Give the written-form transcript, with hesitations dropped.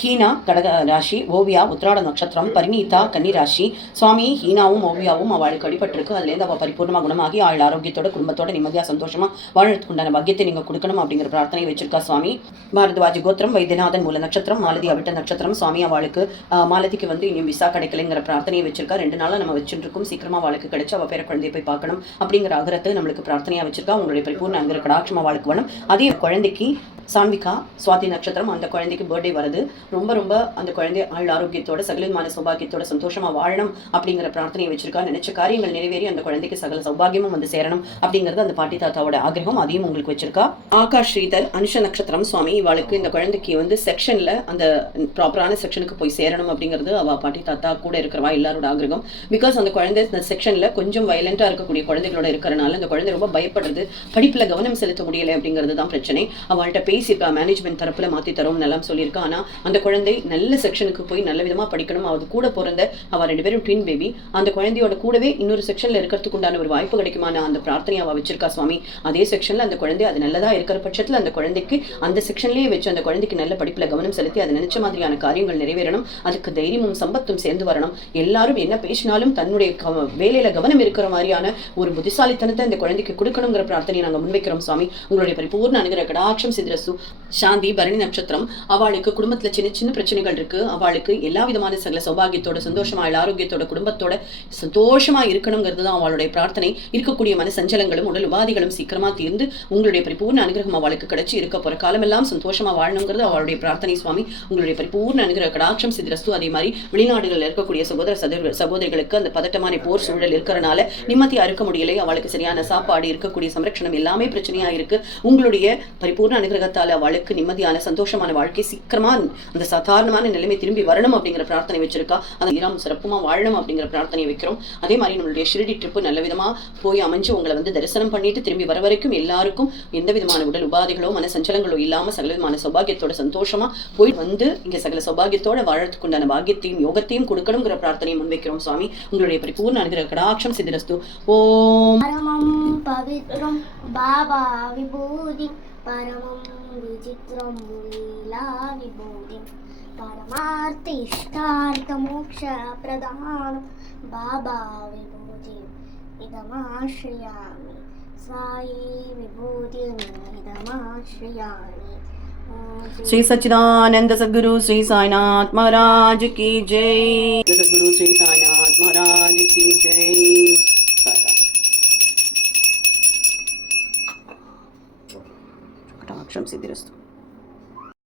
ஹீனா கடக ராசி, ஓவியா உத்திராட நட்சத்திரம், பரிணீதா கன்னி ராசி. சுவாமி ஹீனாவும் ஓவியாவும் அவளுக்கு அடிபட்டிருக்கு. அதுலேருந்து அவள் பரிபூர்ணமாக குணமாகி ஆள் ஆரோக்கியத்தோட குடும்பத்தோட நிம்மதியாக சந்தோஷமாக வாழறதுக்கு உண்டான பாக்கியத்தை நீங்கள் கொடுக்கணும் அப்படிங்கிற பிரார்த்தனை வச்சிருக்கா சுவாமி. பாரத்வாஜி கோத்திரம், வைத்தியநாதன் மூல நட்சத்திரம், மாலதி அவிட்ட நட்சத்திரம். சுவாமி அவளுக்கு மாலதிக்கு இன்னும் விசா கிடைக்கலைங்கிற பிரார்த்தனையை வச்சிருக்கா. 2 நாளாக நம்ம வச்சுருக்கோம். சீக்கிரமாக அவளுக்கு கிடைச்சு அவள் பேர குழந்தையை போய் பார்க்கணும் அப்படிங்கிற ஆகிரத்தை நம்மளுக்கு பிரார்த்தனையாக வச்சிருக்கா. உங்களுடைய பரிபூர்ண அங்கிற கடாட்சம் அவளுக்கு வேணும். அதே குழந்தைக்கு சான்விகா சுவாதி நட்சத்திரம், அந்த குழந்தைக்கு பர்த்டே வருது. ரொம்ப ரொம்ப அந்த குழந்தை ஆள் ஆரோக்கியத்தோட சகலமான சௌபாகியத்தோட சந்தோஷமா வாழணும் அப்படிங்கிற பிரார்த்தனையை வச்சிருக்கா. நினைச்ச காரியங்கள் நிறைவேறி அந்த குழந்தைக்கு சகல சௌபாகியமும் வந்து சேரணும் அப்படிங்கிறது அந்த பாட்டி தாத்தாவோட ஆகிரகம். அதையும் உங்களுக்கு வச்சிருக்கா. ஆகாஷ் ஸ்ரீதர் அனுஷ நட்சத்திரம். சுவாமி இவளுக்கு இந்த குழந்தைக்கு செக்ஷன்ல அந்த ப்ராப்பரான செக்ஷனுக்கு போய் சேரணும் அப்படிங்கிறது அவ பாட்டி தாத்தா கூட இருக்கிறவா எல்லாரோட ஆகிரகம். பிகாஸ் அந்த குழந்தை இந்த செக்ஷன்ல கொஞ்சம் வயலண்டா இருக்கக்கூடிய குழந்தைகளோட இருக்கிறனால அந்த குழந்தை ரொம்ப பயப்படுறது, படிப்புல கவனம் செலுத்த முடியலை அப்படிங்கிறது தான் பிரச்சனை. அவள்கிட்ட பேசியிருக்கா, மேனேஜ்மெண்ட் தரப்புல மாத்தி தரோம் எல்லாம் சொல்லியிருக்கா. ஆனா அந்த குழந்தை நல்ல செக்ஷனுக்கு போய் நல்ல விதமா படிக்கணும். அது கூட பிறந்த அவ 2 பேரும் ட்வின் பேபி. அந்த குழந்தையோட கூடவே இன்னொரு செக்ஷன்ல இருக்கிறதுக்கு உண்டான ஒரு வாய்ப்பு கிடைக்குமான அந்த பிரார்த்தனை அவ வச்சிருக்கா சுவாமி. அதே செக்ஷன்ல அந்த குழந்தை அது நல்லதா இருக்கிற பட்சத்துல அந்த குழந்தைக்கு அந்த செக்ஷன்லயே வச்சு அந்த குழந்தைக்கு நல்ல படிப்புல கவனம் செலுத்தி அது நினைச்ச மாதிரியான காரியங்கள் நிறைவேறணும். அதுக்கு தைரியமும் சம்பத்தும் சேர்ந்து வரணும். எல்லாரும் என்ன பேசினாலும் தன்னுடைய வேலையில கவனம் இருக்கிற மாதிரியான ஒரு புத்திசாலித்தனத்தை இந்த குழந்தைக்கு கொடுக்கணுங்கிற பிரார்த்தனை நாங்க முன்வைக்கிறோம் சுவாமி. உங்களுடைய பரிபூர்ண அனுகிரக கடாட்சம் சித்திரசு. சாந்தி பரணி நட்சத்திரம். அவளுக்கு குடும்பத்துல சின்ன சின்ன பிரச்சனைகள் இருக்கு. அவளுக்கு எல்லா விதமான சகல சௌபாகியத்தோட சந்தோஷமா ஆரோக்கியத்தோட குடும்பத்தோட சந்தோஷமா இருக்கணுங்கிறது தான் அவளுடைய பிரார்த்தனை. இருக்கக்கூடிய மன சஞ்சலங்களும் உடல் உபாதிகளும் சீக்கிரமா தீர்ந்து உங்களுடைய பரிபூர்ண அனுகிரகம் அவளுக்கு கிடைச்சி இருக்க போற காலமெல்லாம் சந்தோஷமா வாழணுங்கிறது அவளுடைய பிரார்த்தனை சுவாமி. உங்களுடைய பரிபூர்ண அனுகிரக கடாட்சம் சித்திரஸ்து. அதே மாதிரி வெளிநாடுகளில் இருக்கக்கூடிய சகோதரிகளுக்கு அந்த பதட்டமான போர் சூழல் இருக்கிறனால நிம்மதியா இருக்க முடியலை. அவளுக்கு சரியான சாப்பாடு, இருக்கக்கூடிய சம்ரட்சணம் எல்லாமே பிரச்சனையா இருக்கு. உங்களுடைய பரிபூர்ண அனுகிரகத்தால் அவளுக்கு நிம்மதியான சந்தோஷமான வாழ்க்கை சீக்கிரமா அந்த சாதாரணமான நிலைமை திரும்பி வரணும் அப்படிங்கிற பிரார்த்தனை வச்சிருக்கா. அந்த ஈராம் சிறப்புமா வாழணும் அப்படிங்கிற பிரார்த்தனை வைக்கிறோம். அதே மாதிரி நம்மளுடைய ஷிரடி ட்ரிப்பு நல்ல விதமா போய் அமைஞ்சு உங்களை தரிசனம் பண்ணிட்டு திரும்பி வர வரைக்கும் எல்லாருக்கும் எந்த விதமான உடல் உபாதைகளோ மன சஞ்சலங்களோ இல்லாம சகல விதமான சௌபாகியத்தோட சந்தோஷமா போய் இங்க சகல சௌபாகியத்தோட வாழறதுக்கு உண்டான பாக்கியத்தையும் யோகத்தையும் கொடுக்கணுங்கிற பிரார்த்தனையை முன்வைக்கிறோம் சுவாமி. உங்களுடைய பரிபூர்ண அனுகிரக கடாட்சம் சித்திரஸ்து. ஓம் பவித்ரம் பாபா விபூதி பரமம் விசித்ரம் லீலா விபூதி பரமார்த்த இஷ்டார்த்த மோக்ஷ பிரதானம் பாபா விபூதி இதமாஸ்ரயாமி சாயி விபூதி இதமாஸ்ரயாமி. श्री सच्चिदानंद सद्गुरु श्री साईनाथ महाराज की जय. सद्गुरु श्री साईनाथ महाराज की जय. साईराम. कटाक्षम सिद्धिरस्तु.